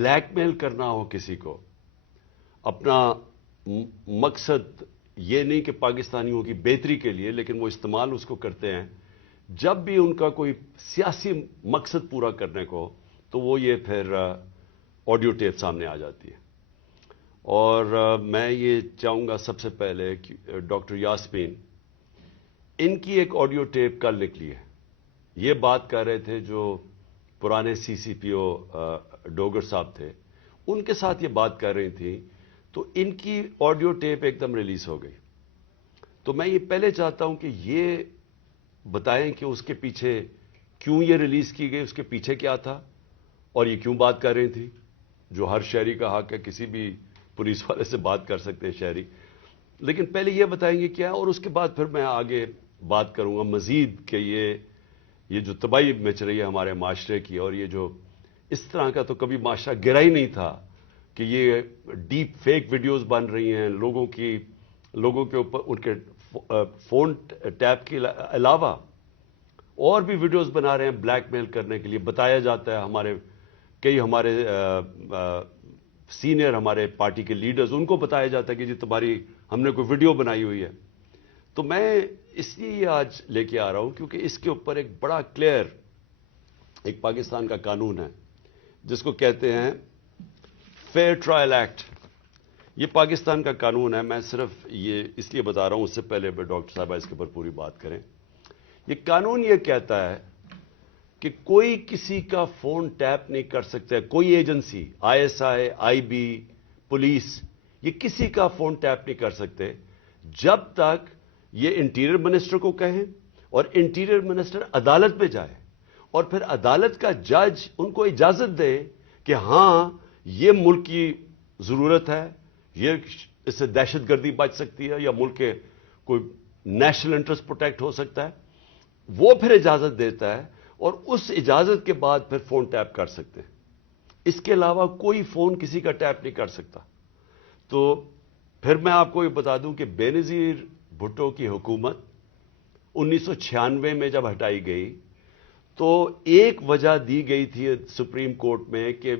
Black میل کرنا ہو کسی کو، اپنا مقصد یہ نہیں کہ پاکستانیوں کی بہتری کے لیے، لیکن وہ استعمال اس کو کرتے ہیں جب بھی ان کا کوئی سیاسی مقصد پورا کرنے کو، تو وہ یہ پھر آڈیو ٹیپ سامنے آ جاتی ہے۔ اور میں یہ چاہوں گا سب سے پہلے کہ ڈاکٹر یاسمین، ان کی ایک آڈیو ٹیپ کل نکلی ہے، یہ بات کر رہے تھے جو پرانے سی سی پی او ڈوگر صاحب تھے، ان کے ساتھ یہ بات کر رہی تھیں، تو ان کی آڈیو ٹیپ ایک دم ریلیز ہو گئی۔ تو میں یہ پہلے چاہتا ہوں کہ یہ بتائیں کہ اس کے پیچھے کیوں یہ ریلیز کی گئی، اس کے پیچھے کیا تھا، اور یہ کیوں بات کر رہی تھی، جو ہر شہری کا حق ہے، کسی بھی پولیس والے سے بات کر سکتے ہیں شہری، لیکن پہلے یہ بتائیں گے کیا، اور اس کے بعد پھر میں آگے بات کروں گا مزید کہ یہ جو تباہی مچ رہی ہے ہمارے معاشرے کی، اور یہ جو اس طرح کا تو کبھی معاشرہ گرا ہی نہیں تھا کہ یہ ڈیپ فیک ویڈیوز بن رہی ہیں لوگوں کے اوپر، ان کے فون ٹیپ کے علاوہ اور بھی ویڈیوز بنا رہے ہیں بلیک میل کرنے کے لیے۔ بتایا جاتا ہے ہمارے سینئر ہمارے پارٹی کے لیڈرز، ان کو بتایا جاتا ہے کہ جی تمہاری ہم نے کوئی ویڈیو بنائی ہوئی ہے۔ تو میں اس لیے یہ آج لے کے آ رہا ہوں کیونکہ اس کے اوپر ایک بڑا کلیئر ایک پاکستان کا قانون ہے جس کو کہتے ہیں فیئر ٹرائل ایکٹ۔ یہ پاکستان کا قانون ہے، میں صرف یہ اس لیے بتا رہا ہوں، اس سے پہلے ڈاکٹر صاحبہ اس کے اوپر پوری بات کریں۔ یہ قانون یہ کہتا ہے کہ کوئی کسی کا فون ٹیپ نہیں کر سکتا، کوئی agency, I S I, I B, police, یہ کسی کا فون ٹیپ نہیں کر سکتے جب تک یہ انٹیریئر منسٹر کو کہیں اور انٹیریئر منسٹر عدالت میں جائے اور پھر عدالت کا جج ان کو اجازت دے کہ ہاں یہ ملک کی ضرورت ہے، یہ اس سے دہشت گردی بچ سکتی ہے یا ملک کے کوئی نیشنل انٹرسٹ پروٹیکٹ ہو سکتا ہے، وہ پھر اجازت دیتا ہے اور اس اجازت کے بعد پھر فون ٹیپ کر سکتے ہیں۔ اس کے علاوہ کوئی فون کسی کا ٹیپ نہیں کر سکتا۔ تو پھر میں آپ کو یہ بتا دوں کہ بے نظیر بھٹو کی حکومت 1996 میں جب ہٹائی گئی تو ایک وجہ دی گئی تھی سپریم کورٹ میں کہ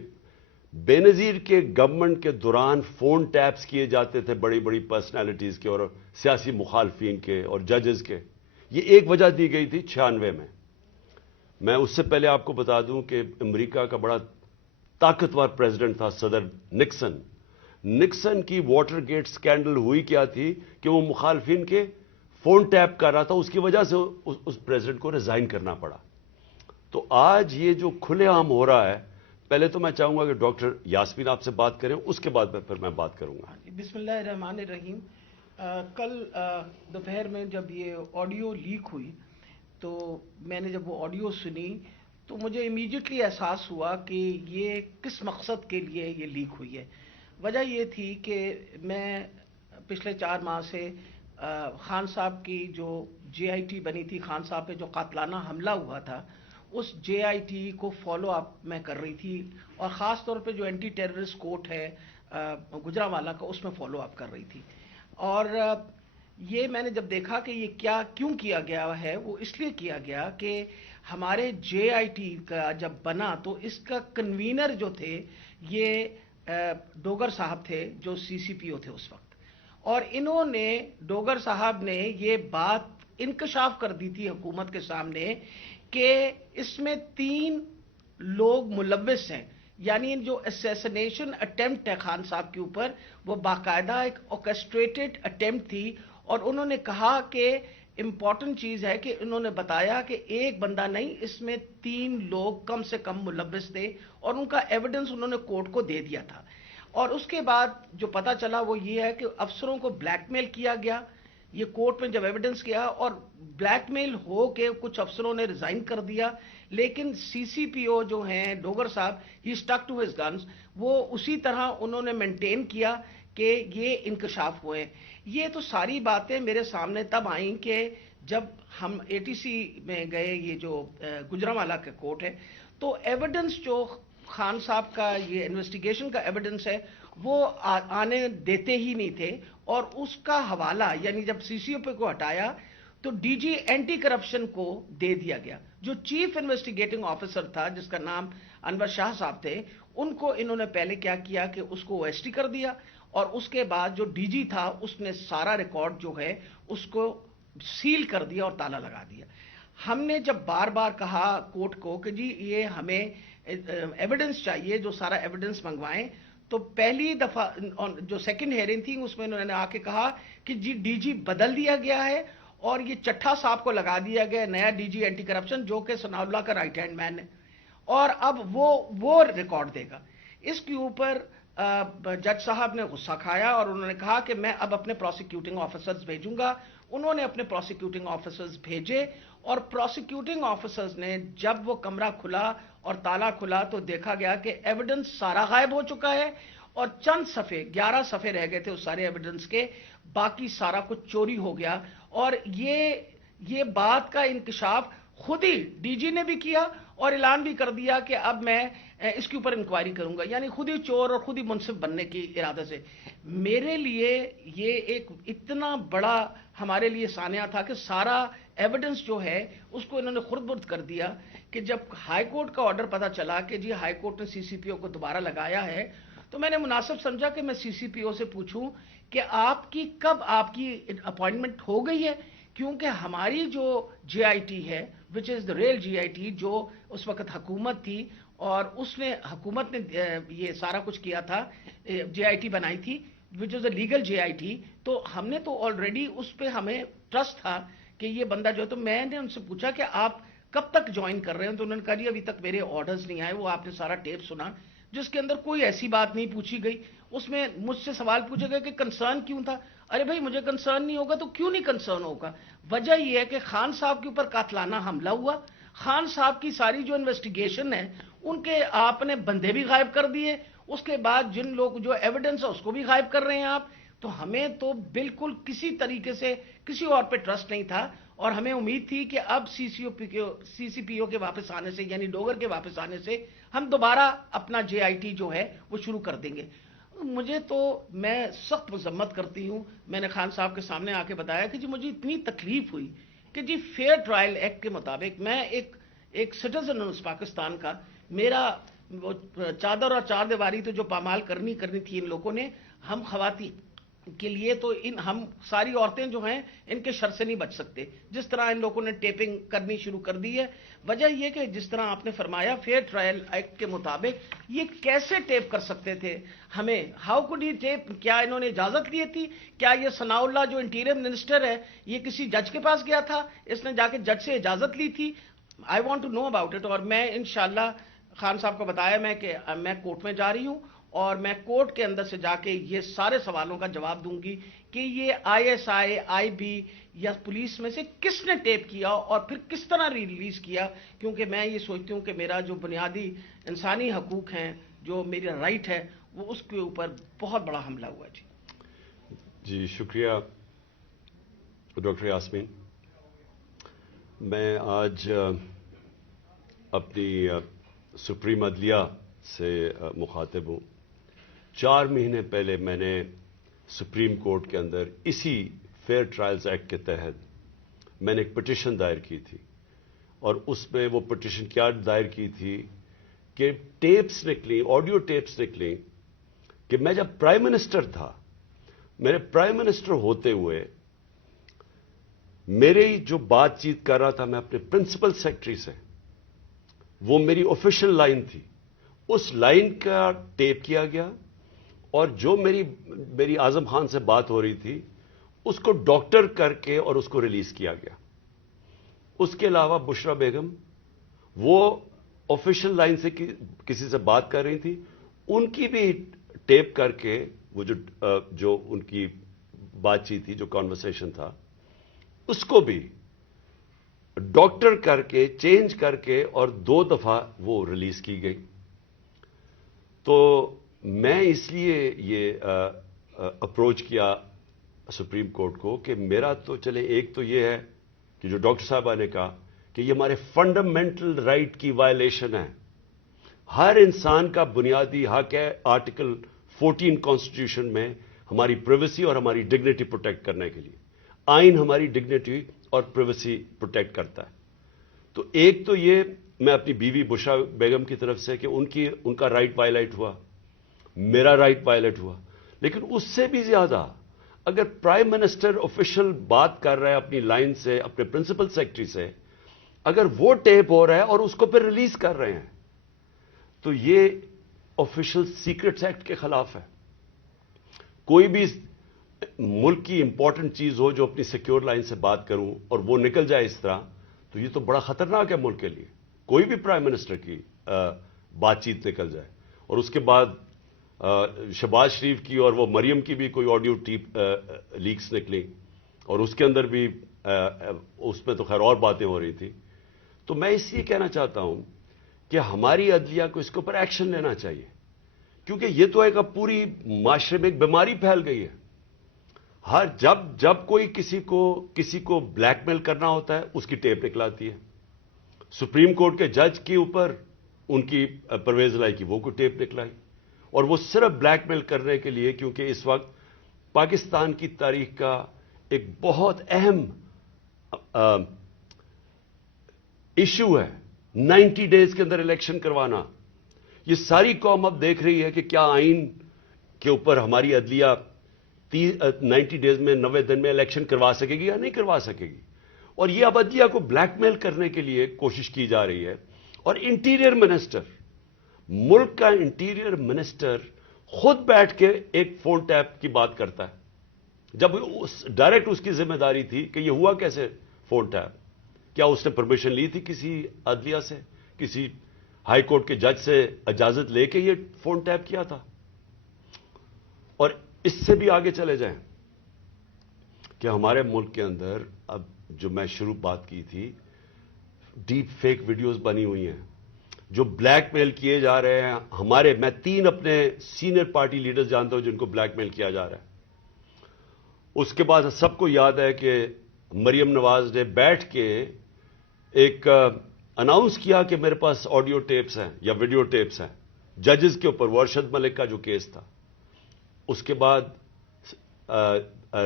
بے نظیر کے گورنمنٹ کے دوران فون ٹیپس کیے جاتے تھے بڑی بڑی پرسنالٹیز کے اور سیاسی مخالفین کے اور ججز کے، یہ ایک وجہ دی گئی تھی 96 میں۔ میں اس سے پہلے آپ کو بتا دوں کہ امریکہ کا بڑا طاقتور پریزیڈنٹ تھا صدر نکسن کی واٹر گیٹ سکینڈل ہوئی کیا تھی کہ وہ مخالفین کے فون ٹیپ کر رہا تھا، اس کی وجہ سے اس پریزیڈنٹ کو ریزائن کرنا پڑا۔ تو آج یہ جو کھلے عام ہو رہا ہے، پہلے تو میں چاہوں گا کہ ڈاکٹر یاسمین آپ سے بات کریں، اس کے بعد پھر میں بات کروں گا۔ بسم اللہ الرحمن الرحیم۔ کل دوپہر میں جب یہ آڈیو لیک ہوئی تو میں نے جب وہ آڈیو سنی تو مجھے امیڈیٹلی احساس ہوا کہ یہ کس مقصد کے لیے یہ لیک ہوئی ہے۔ وجہ یہ تھی کہ میں پچھلے 4 ماہ سے خان صاحب کی جو جے آئی ٹی بنی تھی، خان صاحب پہ جو قاتلانہ حملہ ہوا تھا، اس جے آئی ٹی کو فالو اپ میں کر رہی تھی، اور خاص طور پہ جو اینٹی ٹیررسٹ کورٹ ہے گجرانوالہ کا، اس میں فالو اپ کر رہی تھی۔ اور یہ میں نے جب دیکھا کہ یہ کیوں کیا گیا ہے، وہ اس لیے کیا گیا کہ ہمارے جے آئی ٹی کا جب بنا تو اس کا کنوینر جو تھے یہ ڈوگر صاحب تھے جو سی سی پی او تھے اس وقت، اور انہوں نے ڈوگر صاحب نے یہ بات انکشاف کر دی تھی حکومت کے سامنے کہ اس میں 3 لوگ ملوث ہیں، یعنی جو اسیسنیشن اٹیمپٹ ہے خان صاحب کے اوپر، وہ باقاعدہ ایک آرکسٹریٹڈ اٹیمپٹ تھی۔ اور انہوں نے کہا کہ امپورٹنٹ چیز ہے کہ انہوں نے بتایا کہ ایک بندہ نہیں، اس میں 3 لوگ کم سے کم ملوث تھے، اور ان کا ایویڈنس انہوں نے کورٹ کو دے دیا تھا۔ اور اس کے بعد جو پتا چلا وہ یہ ہے کہ افسروں کو بلیک میل کیا گیا، یہ کورٹ میں جب ایویڈنس کیا، اور بلیک میل ہو کے کچھ افسروں نے ریزائن کر دیا، لیکن سی سی پی او جو ہیں ڈوگر صاحب، ہی اسٹک ٹو ہز گنز، وہ اسی طرح انہوں نے مینٹین کیا کہ یہ انکشاف ہوئے۔ یہ تو ساری باتیں میرے سامنے تب آئیں کہ جب ہم اے ٹی سی میں گئے، یہ جو گجرانوالہ کا کورٹ ہے، تو ایویڈنس جو خان صاحب کا یہ انویسٹیگیشن کا ایویڈنس ہے وہ آنے دیتے ہی نہیں تھے، اور اس کا حوالہ یعنی جب سی سی او پی کو ہٹایا تو ڈی جی اینٹی کرپشن کو دے دیا گیا، جو چیف انویسٹیگیٹنگ آفیسر تھا جس کا نام انور شاہ صاحب تھے، ان کو انہوں نے پہلے کیا کیا کہ اس کو OST کر دیا، اور اس کے بعد جو DG تھا اس نے سارا ریکارڈ جو ہے اس کو سیل کر دیا اور تالا لگا دیا۔ ہم نے جب بار بار کہا کورٹ کو کہ جی یہ ہمیں ایویڈنس چاہیے، جو سارا ایویڈنس منگوائیں، تو پہلی دفعہ جو سیکنڈ ہیئرنگ تھی اس میں انہوں نے آ کے کہا کہ جی DG بدل دیا گیا ہے اور یہ چٹھا صاحب کو لگا دیا گیا نیا DG اینٹی کرپشن، جو کہ ثناء اللہ کا رائٹ ہینڈ مین ہے، اور اب وہ ریکارڈ دے گا۔ اس کے اوپر جج صاحب نے غصہ کھایا اور انہوں نے کہا کہ میں اب اپنے پروسیکیوٹنگ آفیسرز بھیجوں گا۔ انہوں نے اپنے پروسیکیوٹنگ آفیسرز بھیجے، اور پروسیکیوٹنگ آفیسرز نے جب وہ کمرہ کھلا اور تالا کھلا تو دیکھا گیا کہ ایویڈنس سارا غائب ہو چکا ہے، اور چند صفحے 11 صفحے رہ گئے تھے اس سارے ایویڈنس کے، باقی سارا کچھ چوری ہو گیا۔ اور یہ بات کا انکشاف خود ہی DG نے بھی کیا اور اعلان بھی کر دیا کہ اب میں اس کے اوپر انکوائری کروں گا، یعنی خود ہی چور اور خود ہی منصف بننے کی ارادے سے۔ میرے لیے یہ ایک اتنا بڑا ہمارے لیے سانحہ تھا کہ سارا ایویڈنس جو ہے اس کو انہوں نے خرد برد کر دیا، کہ جب ہائی کورٹ کا آرڈر پتا چلا کہ جی ہائی کورٹ نے CCPO کو دوبارہ لگایا ہے، تو میں نے مناسب سمجھا کہ میں CCPO سے پوچھوں کہ کب آپ کی اپوائنٹمنٹ ہو گئی ہے، کیونکہ ہماری جو JIT ہے وچ از دا ریل JIT، جو اس وقت حکومت تھی اور حکومت نے یہ سارا کچھ کیا تھا، JIT بنائی تھی وچ از اے لیگل JIT، تو ہم نے تو آلریڈی اس پہ ہمیں ٹرسٹ تھا کہ یہ بندہ جو ہے، تو میں نے ان سے پوچھا کہ آپ کب تک جوائن کر رہے ہیں، تو انہوں نے کہا جی ابھی تک میرے آرڈرز نہیں آئے۔ وہ آپ نے سارا ٹیپ سنا جس کے اندر کوئی ایسی بات نہیں پوچھی گئی، اس میں مجھ سے سوال پوچھے گئے کہ کنسرن کیوں تھا۔ ارے بھائی مجھے کنسرن نہیں ہوگا تو کیوں نہیں کنسرن ہوگا؟ وجہ یہ ہے کہ خان صاحب کے اوپر قاتلانہ حملہ ہوا، خان صاحب کی ساری جو انویسٹیگیشن ہے ان کے آپ نے بندے بھی غائب کر دیے، اس کے بعد جن لوگ جو ایویڈنس ہے اس کو بھی غائب کر رہے ہیں آپ، تو ہمیں تو بالکل کسی طریقے سے کسی اور پہ ٹرسٹ نہیں تھا، اور ہمیں امید تھی کہ اب CCPO کے واپس آنے سے، یعنی ڈوگر کے واپس آنے سے ہم دوبارہ اپنا JIT جو ہے وہ شروع کر دیں گے۔ میں سخت مذمت کرتی ہوں، میں نے خان صاحب کے سامنے آ کے بتایا کہ جی مجھے اتنی تکلیف ہوئی کہ جی فیئر ٹرائل ایکٹ کے مطابق میں ایک سٹیزن ہوں اس پاکستان کا، میرا وہ چادر اور چار دیواری تو جو پامال کرنی تھی ان لوگوں نے، ہم خواتین کے لیے تو ہم ساری عورتیں جو ہیں ان کے شر سے نہیں بچ سکتے، جس طرح ان لوگوں نے ٹیپنگ کرنی شروع کر دی ہے۔ وجہ یہ کہ جس طرح آپ نے فرمایا فیئر ٹرائل ایکٹ کے مطابق یہ کیسے ٹیپ کر سکتے تھے ہمیں، ہاؤ کوڈ ہی ٹیپ؟ کیا انہوں نے اجازت لی تھی؟ کیا یہ ثناء اللہ جو انٹیریئر منسٹر ہے یہ کسی جج کے پاس گیا تھا، اس نے جا کے جج سے اجازت لی تھی؟ I want to know about it. اور میں انشاءاللہ خان صاحب کو بتایا میں کورٹ میں جا رہی ہوں، اور میں کورٹ کے اندر سے جا کے یہ سارے سوالوں کا جواب دوں گی کہ یہ ISI IB یا پولیس میں سے کس نے ٹیپ کیا اور پھر کس طرح ریلیز کیا، کیونکہ میں یہ سوچتی ہوں کہ میرا جو بنیادی انسانی حقوق ہیں، جو میرا رائٹ ہے، وہ اس کے اوپر بہت بڑا حملہ ہوا۔ جی شکریہ ڈاکٹر یاسمین۔ میں آج اپنی سپریم عدلیہ سے مخاطب ہوں۔ 4 مہینے پہلے میں نے سپریم کورٹ کے اندر اسی فیئر ٹرائلز ایکٹ کے تحت میں نے ایک پٹیشن دائر کی تھی، اور اس میں وہ پٹیشن کیا دائر کی تھی کہ ٹیپس نکلی، آڈیو ٹیپس نکلی کہ میں جب پرائم منسٹر تھا، میرے پرائم منسٹر ہوتے ہوئے میری جو بات چیت کر رہا تھا میں اپنے پرنسپل سیکرٹری سے، وہ میری آفیشیل لائن تھی، اس لائن کا ٹیپ کیا گیا، اور جو میری اعظم خان سے بات ہو رہی تھی اس کو ڈاکٹر کر کے اور اس کو ریلیز کیا گیا۔ اس کے علاوہ بشرا بیگم وہ آفیشیل لائن سے کسی سے بات کر رہی تھی، ان کی بھی ٹیپ کر کے وہ جو ان کی بات چیت تھی، جو کانورسیشن تھا، اس کو بھی ڈاکٹر کر کے چینج کر کے اور 2 دفعہ وہ ریلیز کی گئی۔ تو میں اس لیے یہ اپروچ کیا سپریم کورٹ کو کہ میرا تو چلے، ایک تو یہ ہے کہ جو ڈاکٹر صاحبہ نے کہا کہ یہ ہمارے فنڈامنٹل رائٹ کی وائلیشن ہے۔ ہر انسان کا بنیادی حق ہے آرٹیکل 14 کانسٹیٹیوشن میں ہماری پرائیویسی اور ہماری ڈگنیٹی پروٹیکٹ کرنے کے لیے، آئین ہماری ڈگنیٹی اور پرائیویسی پروٹیکٹ کرتا ہے۔ تو ایک تو یہ میں اپنی بیوی بشرا بیگم کی طرف سے کہ ان کا رائٹ وائلیٹ ہوا, میرا رائٹ وائلیٹ ہوا. لیکن اس سے بھی زیادہ اگر پرائم منسٹر آفیشل بات کر رہا ہے اپنی لائن سے, اپنے پرنسپل سیکرٹری سے, اگر وہ ٹیپ ہو رہا ہے اور اس کو پھر ریلیز کر رہے ہیں, تو یہ آفیشل سیکرٹس ایکٹ کے خلاف ہے. کوئی بھی ملک کی امپورٹنٹ چیز ہو جو اپنی سیکیور لائن سے بات کروں اور وہ نکل جائے اس طرح, تو یہ تو بڑا خطرناک ہے ملک کے لیے. کوئی بھی پرائم منسٹر کی بات چیت نکل جائے, اور اس کے بعد شہباز شریف کی اور وہ مریم کی بھی کوئی آڈیو ٹیپ لیکس نکلی, اور اس کے اندر بھی اس میں تو خیر اور باتیں ہو رہی تھی. تو میں اس لیے کہنا چاہتا ہوں کہ ہماری عدلیہ کو اس کے اوپر ایکشن لینا چاہیے, کیونکہ یہ تو ایک اب پوری معاشرے میں ایک بیماری پھیل گئی ہے. ہر جب کوئی کسی کو بلیک میل کرنا ہوتا ہے اس کی ٹیپ نکلاتی ہے. سپریم کورٹ کے جج کے اوپر ان کی پرویز لائی کی وہ کوئی ٹیپ نکلائی, اور وہ صرف بلیک میل کرنے کے لیے, کیونکہ اس وقت پاکستان کی تاریخ کا ایک بہت اہم ایشو ہے 90 ڈیز کے اندر الیکشن کروانا. یہ ساری قوم اب دیکھ رہی ہے کہ کیا آئین کے اوپر ہماری عدلیہ 90 ڈیز میں 90 دن میں الیکشن کروا سکے گی یا نہیں کروا سکے گی. اور یہ اب عدلیہ کو بلیک میل کرنے کے لیے کوشش کی جا رہی ہے. اور انٹیریئر منسٹر, ملک کا انٹیریئر منسٹر خود بیٹھ کے ایک فون ٹیپ کی بات کرتا ہے, جب ڈائریکٹ اس کی ذمہ داری تھی کہ یہ ہوا کیسے فون ٹیپ. کیا اس نے پرمیشن لی تھی کسی عدلیہ سے, کسی ہائی کورٹ کے جج سے اجازت لے کے یہ فون ٹیپ کیا تھا؟ اور اس سے بھی آگے چلے جائیں کہ ہمارے ملک کے اندر اب جو میں شروع بات کی تھی, ڈیپ فیک ویڈیوز بنی ہوئی ہیں جو بلیک میل کیے جا رہے ہیں. میں 3 اپنے سینئر پارٹی لیڈرز جانتا ہوں جن کو بلیک میل کیا جا رہا ہے. اس کے بعد سب کو یاد ہے کہ مریم نواز نے بیٹھ کے ایک اناؤنس کیا کہ میرے پاس آڈیو ٹیپس ہیں یا ویڈیو ٹیپس ہیں ججز کے اوپر, ارشد ملک کا جو کیس تھا. اس کے بعد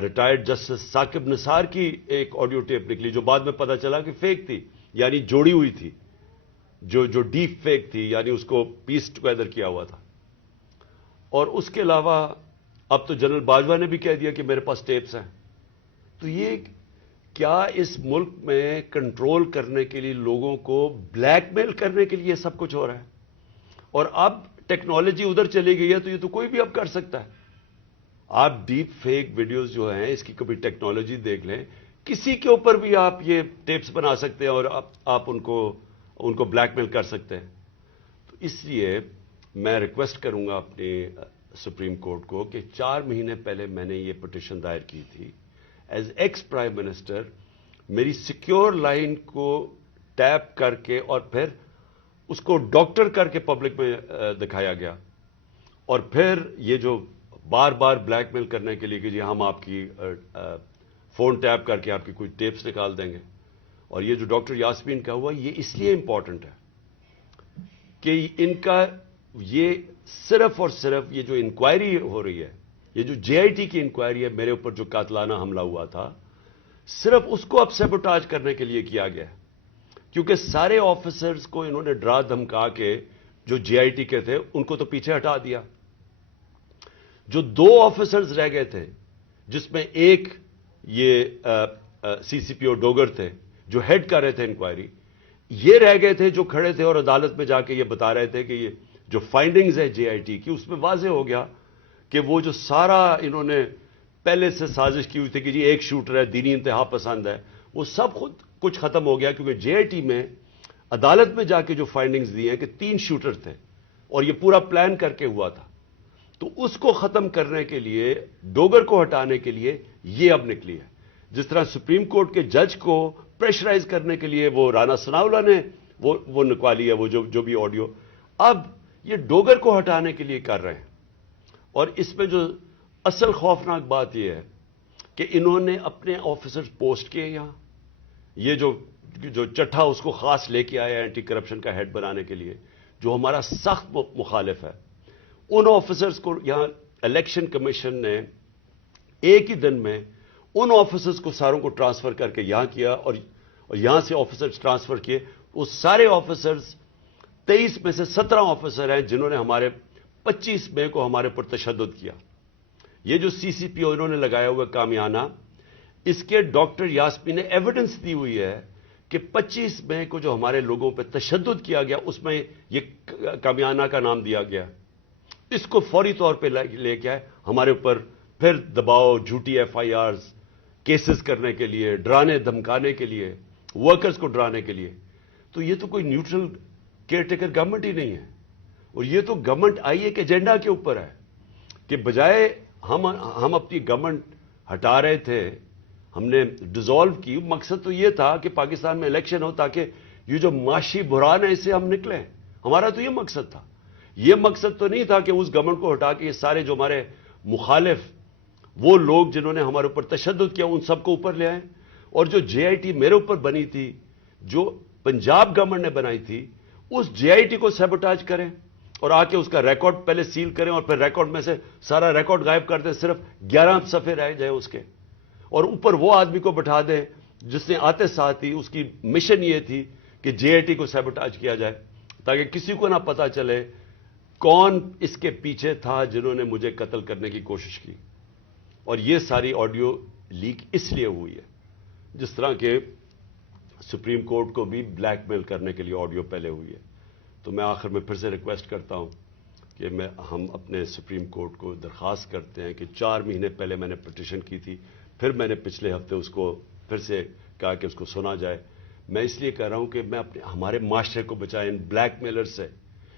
ریٹائرڈ جسٹس ثاقب نثار کی ایک آڈیو ٹیپ نکلی جو بعد میں پتا چلا کہ فیک تھی, یعنی جوڑی ہوئی تھی, جو ڈیپ فیک تھی, یعنی اس کو پیس ٹوگیدر کیا ہوا تھا. اور اس کے علاوہ اب تو جنرل باجوہ نے بھی کہہ دیا کہ میرے پاس ٹیپس ہیں. تو یہ کیا اس ملک میں کنٹرول کرنے کے لیے, لوگوں کو بلیک میل کرنے کے لیے یہ سب کچھ ہو رہا ہے؟ اور اب ٹیکنالوجی ادھر چلی گئی ہے تو یہ تو کوئی بھی اب کر سکتا ہے. آپ ڈیپ فیک ویڈیوز جو ہیں اس کی کبھی ٹیکنالوجی دیکھ لیں, کسی کے اوپر بھی آپ یہ ٹیپس بنا سکتے ہیں اور آپ ان کو بلیک میل کر سکتے ہیں. تو اس لیے میں ریکویسٹ کروں گا اپنے سپریم کورٹ کو کہ 4 مہینے پہلے میں نے یہ پٹیشن دائر کی تھی. ایز ایکس پرائم منسٹر میری سیکیور لائن کو ٹیپ کر کے اور پھر اس کو ڈاکٹر کر کے پبلک میں دکھایا گیا, اور پھر یہ جو بار بار بلیک میل کرنے کے لیے کہ جی ہم آپ کی فون ٹیپ کر کے آپ کی کوئی ٹیپس نکال دیں گے. اور یہ جو ڈاکٹر یاسمین کا ہوا یہ اس لیے امپورٹنٹ ہے کہ ان کا یہ صرف اور صرف یہ جو انکوائری ہو رہی ہے, یہ جو جے آئی ٹی کی انکوائری ہے میرے اوپر جو قاتلانہ حملہ ہوا تھا, صرف اس کو اب سیبوٹاج کرنے کے لیے کیا گیا. کیونکہ سارے آفیسرز کو انہوں نے ڈرا دھمکا کے جو جے آئی ٹی کے تھے ان کو تو پیچھے ہٹا دیا. جو 2 آفیسرز رہ گئے تھے جس میں ایک یہ سی سی پی او ڈوگر تھے جو ہیڈ کر رہے تھے انکوائری, یہ رہ گئے تھے جو کھڑے تھے اور عدالت میں جا کے یہ بتا رہے تھے کہ یہ جو فائنڈنگز ہے جے آئی ٹی کی اس میں واضح ہو گیا کہ وہ جو سارا انہوں نے پہلے سے سازش کی ہوئی تھی کہ جی ایک شوٹر ہے, دینی انتہا پسند ہے, وہ سب خود کچھ ختم ہو گیا. کیونکہ جے آئی ٹی میں عدالت میں جا کے جو فائنڈنگز دی ہیں کہ 3 شوٹر تھے اور یہ پورا پلان کر کے ہوا تھا. تو اس کو ختم کرنے کے لیے, ڈوگر کو ہٹانے کے لیے یہ اب نکلی ہے. جس طرح سپریم کورٹ کے جج کو پریشرائز کرنے کے لیے وہ رانا ثناءاللہ نے وہ نکوالی ہے, وہ جو بھی آڈیو, اب یہ ڈوگر کو ہٹانے کے لیے کر رہے ہیں. اور اس میں جو اصل خوفناک بات یہ ہے کہ انہوں نے اپنے آفیسر پوسٹ کیے یہاں, یہ جو چٹھا اس کو خاص لے کے آیا اینٹی کرپشن کا ہیڈ بنانے کے لیے, جو ہمارا سخت مخالف ہے. ان آفیسرز کو یہاں الیکشن کمیشن نے ایک ہی دن میں ان آفیسرز کو ساروں کو ٹرانسفر کر کے یہاں کیا, اور یہاں سے آفیسرز ٹرانسفر کیے. وہ سارے آفیسرز 23 میں سے 17 آفیسر ہیں جنہوں نے ہمارے 25 مئی کو ہمارے پر تشدد کیا. یہ جو سی سی پی او انہوں نے لگایا ہوا کامیانہ، اس کے ڈاکٹر یاسمین نے ایویڈنس دی ہوئی ہے کہ 25 مئی کو جو ہمارے لوگوں پہ تشدد کیا گیا اس میں یہ کامیانہ کا نام دیا گیا. اس کو فوری طور پہ لے کے آئے ہمارے اوپر پھر دباؤ، جھوٹی ایف آئی آرز کیسز کرنے کے لیے، ڈرانے دھمکانے کے لیے، ورکرز کو ڈرانے کے لیے. تو یہ تو کوئی نیوٹرل کیئر ٹیکر گورنمنٹ ہی نہیں ہے. اور یہ تو گورنمنٹ آئی ایک ایجنڈا کے اوپر ہے کہ بجائے ہم اپنی گورنمنٹ ہٹا رہے تھے، ہم نے ڈیزالو کی. مقصد تو یہ تھا کہ پاکستان میں الیکشن ہو تاکہ یہ جو معاشی بحران ہے اس سے ہم نکلیں. ہمارا تو یہ مقصد تھا. یہ مقصد تو نہیں تھا کہ اس گورنمنٹ کو ہٹا کے یہ سارے جو ہمارے مخالف وہ لوگ جنہوں نے ہمارے اوپر تشدد کیا ان سب کو اوپر لے آئیں. اور جو جے آئی ٹی میرے اوپر بنی تھی، جو پنجاب گورنمنٹ نے بنائی تھی، اس جے آئی ٹی کو سیبوٹاج کریں اور آ کے اس کا ریکارڈ پہلے سیل کریں اور پھر ریکارڈ میں سے سارا ریکارڈ غائب کر دیں، صرف 11 صفحے رہ جائے اس کے، اور اوپر وہ آدمی کو بٹھا دیں جس نے آتے ساتھ ہی اس کی مشن یہ تھی کہ جے آئی ٹی کو سیبوٹاج کیا جائے تاکہ کسی کو نہ پتا چلے کون اس کے پیچھے تھا جنہوں نے مجھے قتل کرنے کی کوشش کی. اور یہ ساری آڈیو لیک اس لیے ہوئی ہے، جس طرح کہ سپریم کورٹ کو بھی بلیک میل کرنے کے لیے آڈیو پہلے ہوئی ہے. تو میں آخر میں پھر سے ریکویسٹ کرتا ہوں کہ ہم اپنے سپریم کورٹ کو درخواست کرتے ہیں کہ 4 مہینے پہلے میں نے پٹیشن کی تھی، پھر میں نے پچھلے ہفتے اس کو پھر سے کہا کہ اس کو سنا جائے. میں اس لیے کہہ رہا ہوں کہ میں ہمارے معاشرے کو بچائیں ان بلیک میلر سے.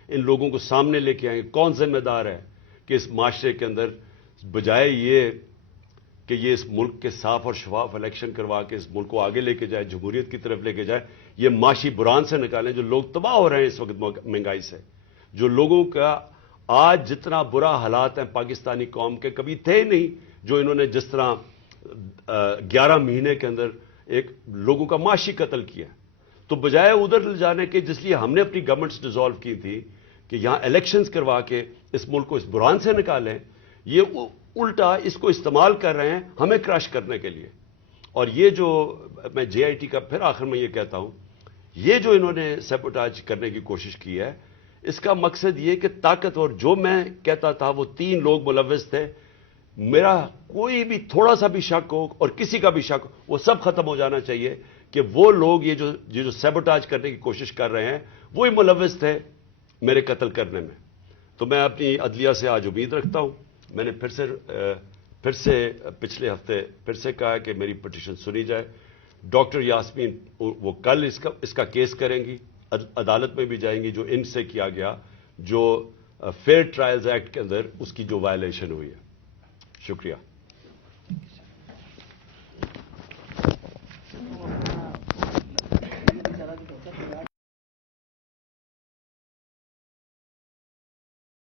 ان لوگوں کو سامنے لے کے آئیں. کون ذمہ دار ہے کہ اس معاشرے کے اندر بجائے یہ کہ یہ اس ملک کے صاف اور شفاف الیکشن کروا کے اس ملک کو آگے لے کے جائے، جمہوریت کی طرف لے کے جائے، یہ معاشی بحران سے نکالیں. جو لوگ تباہ ہو رہے ہیں اس وقت مہنگائی سے، جو لوگوں کا آج جتنا برا حالات ہیں پاکستانی قوم کے کبھی تھے نہیں، جو انہوں نے جس طرح 11 مہینے کے اندر ایک لوگوں کا معاشی قتل کیا. تو بجائے ادھر لے جانے کے جس لیے ہم نے اپنی گورنمنٹس ڈیزالو کی تھی کہ یہاں الیکشنز کروا کے اس ملک کو اس بحران سے نکالیں، یہ الٹا اس کو استعمال کر رہے ہیں ہمیں کراش کرنے کے لیے. اور یہ جو میں جے آئی ٹی کا پھر آخر میں یہ کہتا ہوں، یہ جو انہوں نے سیبوٹاج کرنے کی کوشش کی ہے، اس کا مقصد یہ کہ طاقتور جو میں کہتا تھا وہ 3 لوگ ملوث تھے، میرا کوئی بھی تھوڑا سا بھی شک ہو اور کسی کا بھی شک ہو وہ سب ختم ہو جانا چاہیے کہ وہ لوگ یہ جو سیبوٹاج کرنے کی کوشش کر رہے ہیں وہی ملوث تھے میرے قتل کرنے میں. تو میں اپنی عدلیہ سے آج امید رکھتا ہوں. میں نے پھر سے پچھلے ہفتے پھر سے کہا کہ میری پٹیشن سنی جائے. ڈاکٹر یاسمین وہ کل اس کا کیس کریں گی، عدالت میں بھی جائیں گی جو ان سے کیا گیا، جو فیئر ٹرائلز ایکٹ کے اندر اس کی جو وائلیشن ہوئی ہے. شکریہ.